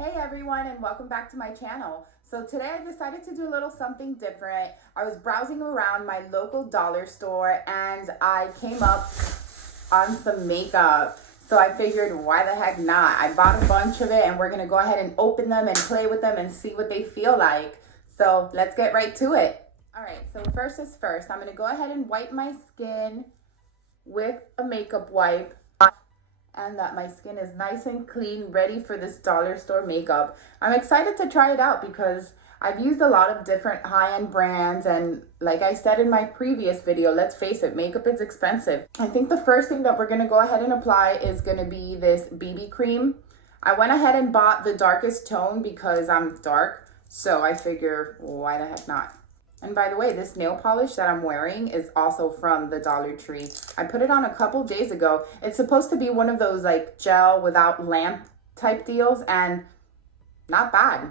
Hey everyone, and welcome back to my channel. So today I decided to do a little something different. I was browsing around my local dollar store and I came up on some makeup. So I figured, why the heck not? I bought a bunch of it and we're gonna go ahead and open them and play with them and see what they feel like. So let's get right to it. All right, so first is first. I'm gonna go ahead and wipe my skin with a makeup wipe, and that my skin is nice and clean, ready for this dollar store makeup. I'm excited to try it out because I've used a lot of different high-end brands, and like I said in my previous video, let's face it, makeup is expensive. I think the first thing that we're gonna go ahead and apply is gonna be this BB cream. I went ahead and bought the darkest tone because I'm dark, so I figure, why the heck not? And by the way, this nail polish that I'm wearing is also from the Dollar Tree. I put it on a couple days ago. It's supposed to be one of those like gel without lamp type deals, and not bad.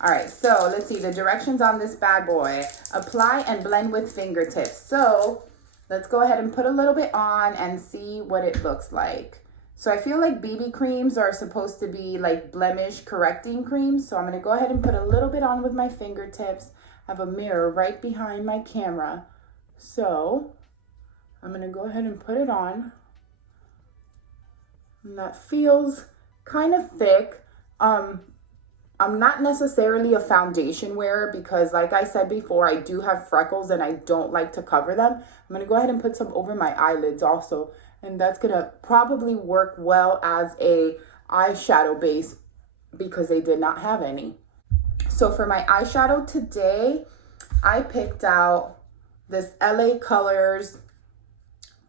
All right, so let's see the directions on this bad boy. Apply and blend with fingertips. So let's go ahead and put a little bit on and see what it looks like. So I feel like BB creams are supposed to be like blemish correcting creams. So I'm gonna go ahead and put a little bit on with my fingertips. I have a mirror right behind my camera. So I'm gonna go ahead and put it on. And that feels kind of thick. I'm not necessarily a foundation wearer because like I said before, I do have freckles and I don't like to cover them. I'm gonna go ahead and put some over my eyelids also. And that's gonna probably work well as a eyeshadow base because they did not have any. So for my eyeshadow today, I picked out this LA Colors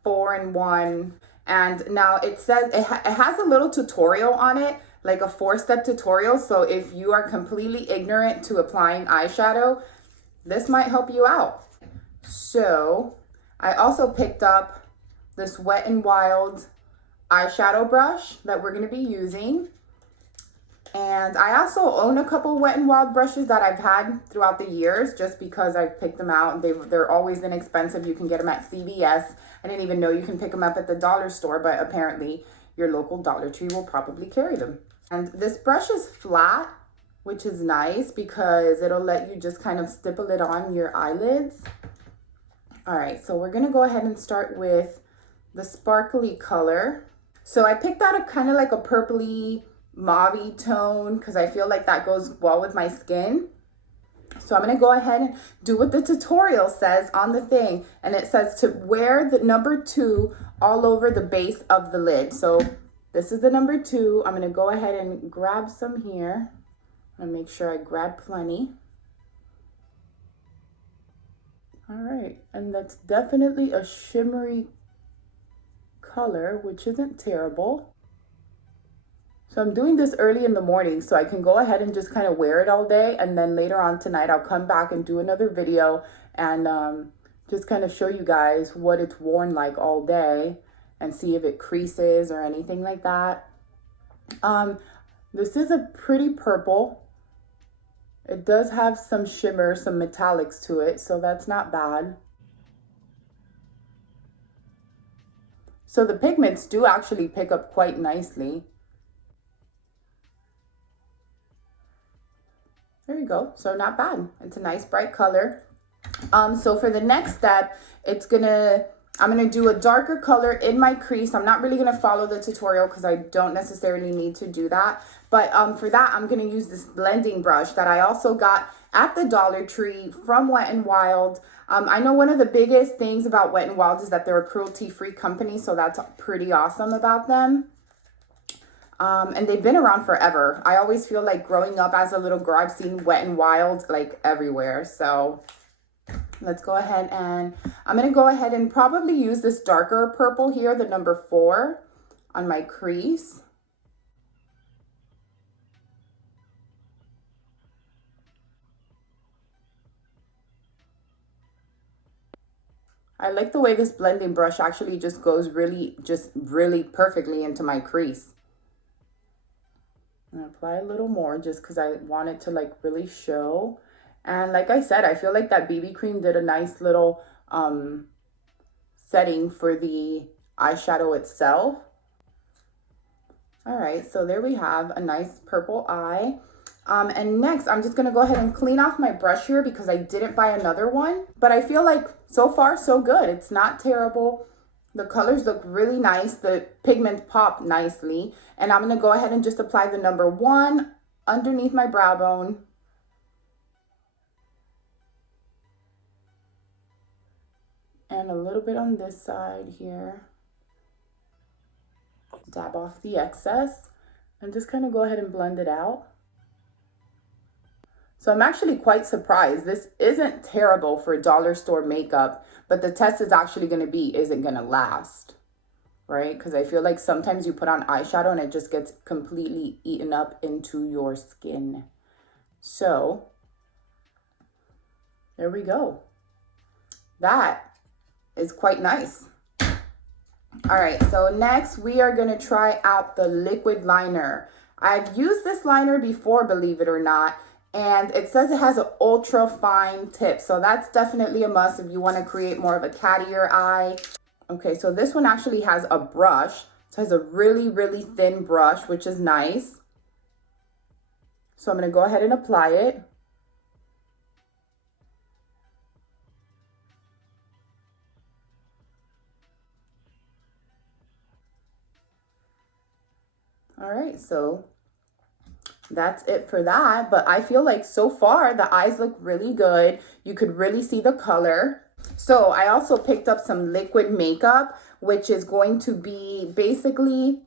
4-in-1. And now it says, it has a little tutorial on it, like a 4-step tutorial. So if you are completely ignorant to applying eyeshadow, this might help you out. So I also picked up this Wet n Wild eyeshadow brush that we're gonna be using. And I also own a couple Wet n Wild brushes that I've had throughout the years just because I've picked them out. They're always inexpensive. You can get them at CVS. I didn't even know you can pick them up at the dollar store, but apparently your local Dollar Tree will probably carry them. And this brush is flat, which is nice because it'll let you just kind of stipple it on your eyelids. All right, so we're gonna go ahead and start with the sparkly color. So I picked out a kind of like a purpley mauve tone because I feel like that goes well with my skin. So I'm going to go ahead and do what the tutorial says on the thing, and it says to wear the number 2 all over the base of the lid. So this is the number 2. I'm going to go ahead and grab some here and make sure I grab plenty. All right, and that's definitely a shimmery color, which isn't terrible. So I'm doing this early in the morning so I can go ahead and just kind of wear it all day. And then later on tonight, I'll come back and do another video and just kind of show you guys what it's worn like all day and see if it creases or anything like that. This is a pretty purple. It does have some shimmer, some metallics to it, so that's not bad. So the pigments do actually pick up quite nicely. There you go. So not bad. It's a nice bright color. So for the next step, I'm gonna do a darker color in my crease. I'm not really gonna follow the tutorial because I don't necessarily need to do that. But for that, I'm gonna use this blending brush that I also got at the Dollar Tree from Wet n Wild. I know one of the biggest things about Wet n Wild is that they're a cruelty-free company, so that's pretty awesome about them. And they've been around forever. I always feel like growing up as a little girl, I've seen Wet n Wild like everywhere. So let's go ahead and I'm going to go ahead and probably use this darker purple here, the number 4 on my crease. I like the way this blending brush actually just goes really perfectly into my crease. And apply a little more just because I want it to like really show. And like I said, I feel like that BB cream did a nice little setting for the eyeshadow itself. All right, so there we have a nice purple eye. And next, I'm just gonna go ahead and clean off my brush here because I didn't buy another one. But I feel like so far so good. It's not terrible. The colors look really nice. The pigment pop nicely. And I'm gonna go ahead and just apply the number 1 underneath my brow bone. And a little bit on this side here. Dab off the excess and just kind of go ahead and blend it out. So I'm actually quite surprised. This isn't terrible for dollar store makeup, but the test is actually going to be, is it going to last? Right? Because I feel like sometimes you put on eyeshadow and it just gets completely eaten up into your skin. So there we go. That is quite nice. All right, so next we are going to try out the liquid liner. I've used this liner before, believe it or not, and it says it has an ultra fine tip. So that's definitely a must if you want to create more of a cattier eye. Okay, so this one actually has a brush. So it has a really, really thin brush, which is nice. So I'm going to go ahead and apply it. All right, so that's it for that. But I feel like so far the eyes look really good. You could really see the color. So I also picked up some liquid makeup, which is going to be basically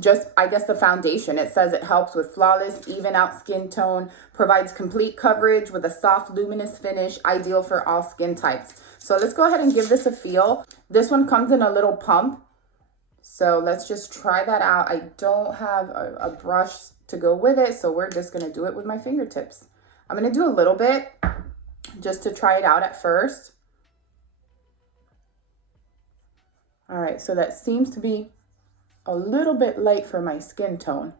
just, I guess, the foundation. It says it helps with flawless, even out skin tone, provides complete coverage with a soft, luminous finish, ideal for all skin types. So let's go ahead and give this a feel. This one comes in a little pump. So let's just try that out. I don't have a brush to go with it, so we're just gonna do it with my fingertips. I'm gonna do a little bit just to try it out at first. All right, so that seems to be a little bit light for my skin tone.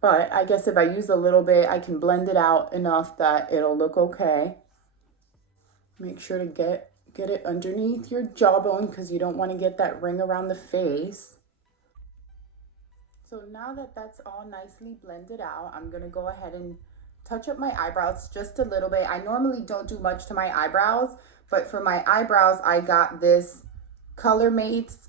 But I guess if I use a little bit, I can blend it out enough that it'll look okay. Make sure to get it underneath your jawbone because you don't want to get that ring around the face. So now that that's all nicely blended out, I'm going to go ahead and touch up my eyebrows just a little bit. I normally don't do much to my eyebrows, but for my eyebrows, I got this Colormates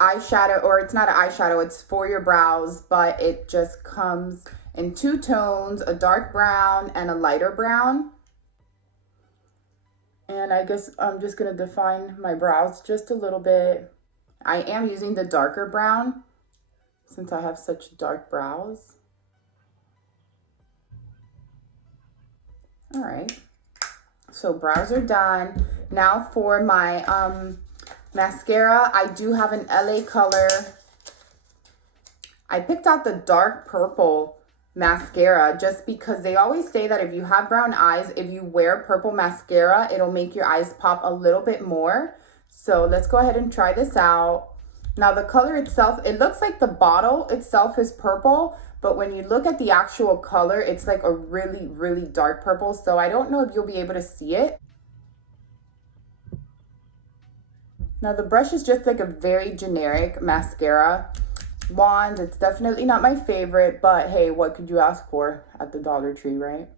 eyeshadow, or it's not an eyeshadow, it's for your brows, but it just comes in 2 tones, a dark brown and a lighter brown. And I guess I'm just going to define my brows just a little bit. I am using the darker brown since I have such dark brows. All right. So brows are done. Now for my mascara, I do have an LA Color. I picked out the dark purple mascara just because they always say that if you have brown eyes, if you wear purple mascara, it'll make your eyes pop a little bit more. So let's go ahead and try this out. Now the color itself, it looks like the bottle itself is purple, but when you look at the actual color, it's like a really, really dark purple. So I don't know if you'll be able to see it. Now the brush is just like a very generic mascara wand. It's definitely not my favorite, but hey, what could you ask for at the Dollar Tree, right?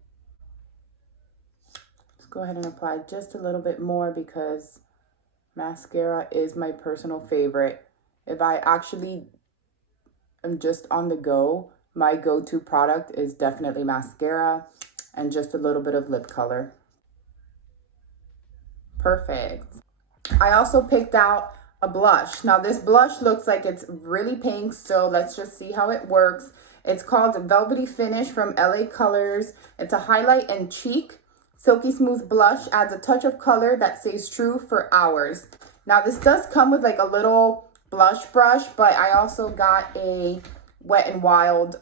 Let's go ahead and apply just a little bit more because mascara is my personal favorite. If I actually am just on the go, my go-to product is definitely mascara and just a little bit of lip color. Perfect. I also picked out a blush. Now this blush looks like it's really pink, so let's just see how it works. It's called Velvety Finish from LA Colors. It's a highlight and cheek. Silky smooth blush adds a touch of color that stays true for hours. Now this does come with like a little blush brush, but I also got a Wet n Wild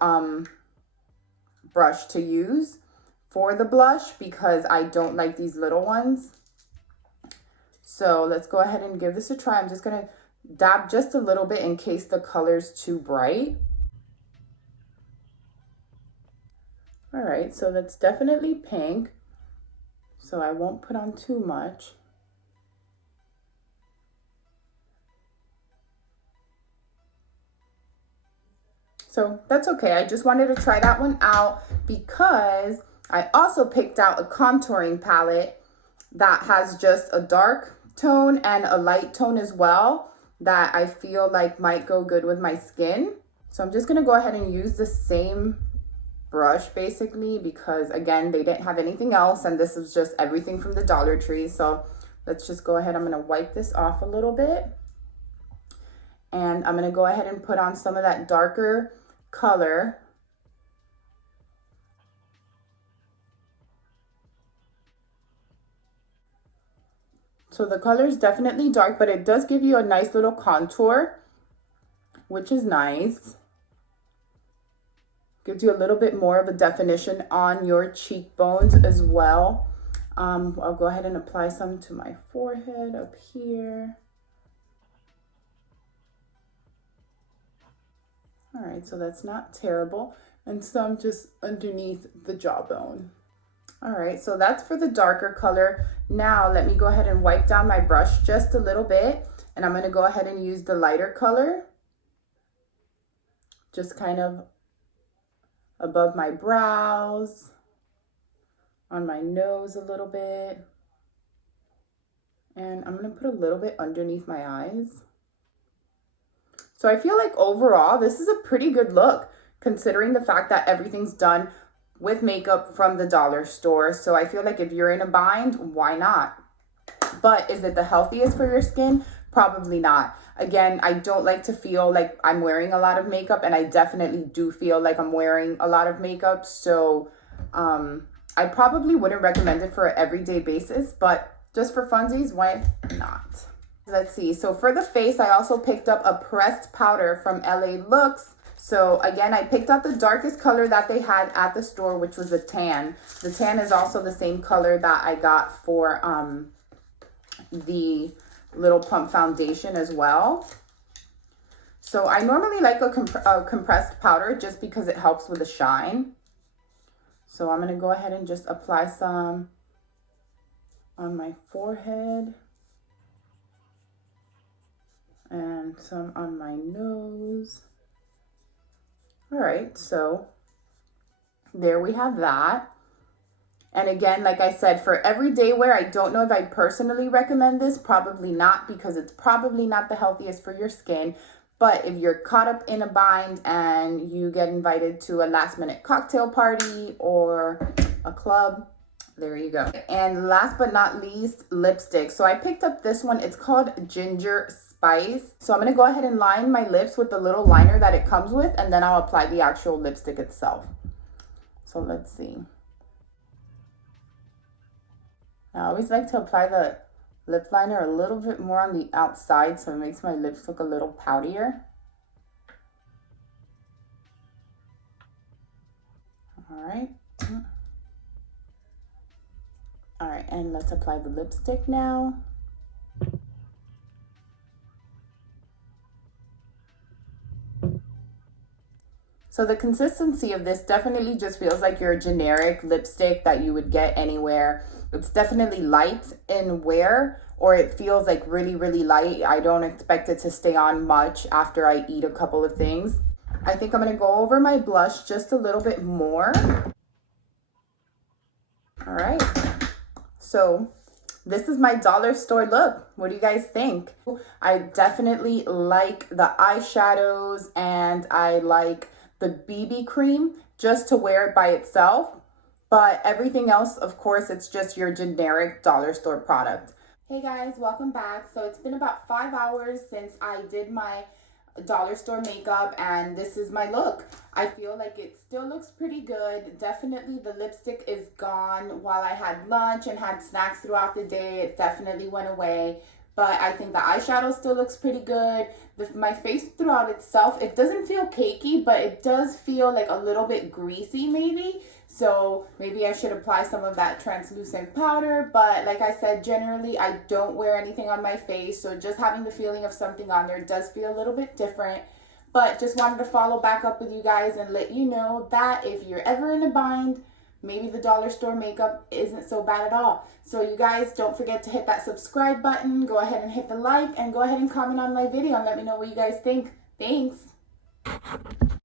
brush to use for the blush because I don't like these little ones. So let's go ahead and give this a try. I'm just going to dab just a little bit in case the color's too bright. All right, so that's definitely pink. So I won't put on too much. So that's okay. I just wanted to try that one out because I also picked out a contouring palette that has just a dark tone and a light tone as well that I feel like might go good with my skin. So I'm just gonna go ahead and use the same brush basically because again, they didn't have anything else and this is just everything from the Dollar Tree. So let's just go ahead. I'm gonna wipe this off a little bit and I'm gonna go ahead and put on some of that darker color. So the color is definitely dark, but it does give you a nice little contour, which is nice. Gives you a little bit more of a definition on your cheekbones as well. I'll go ahead and apply some to my forehead up here. All right, so that's not terrible. And some just underneath the jawbone. All right, so that's for the darker color. Now let me go ahead and wipe down my brush just a little bit. And I'm gonna go ahead and use the lighter color. Just kind of above my brows, on my nose a little bit. And I'm gonna put a little bit underneath my eyes. So I feel like overall, this is a pretty good look considering the fact that everything's done with makeup from the dollar store. So I feel like if you're in a bind, why not? But is it the healthiest for your skin? Probably not. Again, I don't like to feel like I'm wearing a lot of makeup, and I definitely do feel like I'm wearing a lot of makeup. So I probably wouldn't recommend it for an everyday basis, but just for funsies, why not? Let's see. So for the face, I also picked up a pressed powder from LA Looks. So again, I picked up the darkest color that they had at the store, which was the tan. The tan is also the same color that I got for the Little Pump foundation as well. So I normally like a compressed powder just because it helps with the shine. So I'm going to go ahead and just apply some on my forehead and some on my nose. All right, so there we have that. And again, like I said, for everyday wear, I don't know if I personally recommend this. Probably not, because it's probably not the healthiest for your skin. But if you're caught up in a bind and you get invited to a last minute cocktail party or a club, there you go. And last but not least, lipstick. So I picked up this one. It's called Ginger Spice. So I'm going to go ahead and line my lips with the little liner that it comes with, and then I'll apply the actual lipstick itself. So let's see. I always like to apply the lip liner a little bit more on the outside so it makes my lips look a little poutier. All right. All right, and let's apply the lipstick now. So the consistency of this definitely just feels like your generic lipstick that you would get anywhere. It's definitely light in wear, or it feels like really, really light. I don't expect it to stay on much after I eat a couple of things. I think I'm going to go over my blush just a little bit more. All right. So this is my dollar store look. What do you guys think? I definitely like the eyeshadows and I like the BB cream just to wear it by itself. But everything else, of course, it's just your generic dollar store product. Hey guys, welcome back. So it's been about 5 hours since I did my dollar store makeup and this is my look. I feel like it still looks pretty good. Definitely the lipstick is gone. While I had lunch and had snacks throughout the day, it definitely went away. But I think the eyeshadow still looks pretty good. My face throughout itself, it doesn't feel cakey, but it does feel like a little bit greasy maybe. So maybe I should apply some of that translucent powder. But like I said, generally I don't wear anything on my face. So just having the feeling of something on there does feel a little bit different. But just wanted to follow back up with you guys and let you know that if you're ever in a bind, maybe the dollar store makeup isn't so bad at all. So you guys, don't forget to hit that subscribe button. Go ahead and hit the like and go ahead and comment on my video and let me know what you guys think. Thanks.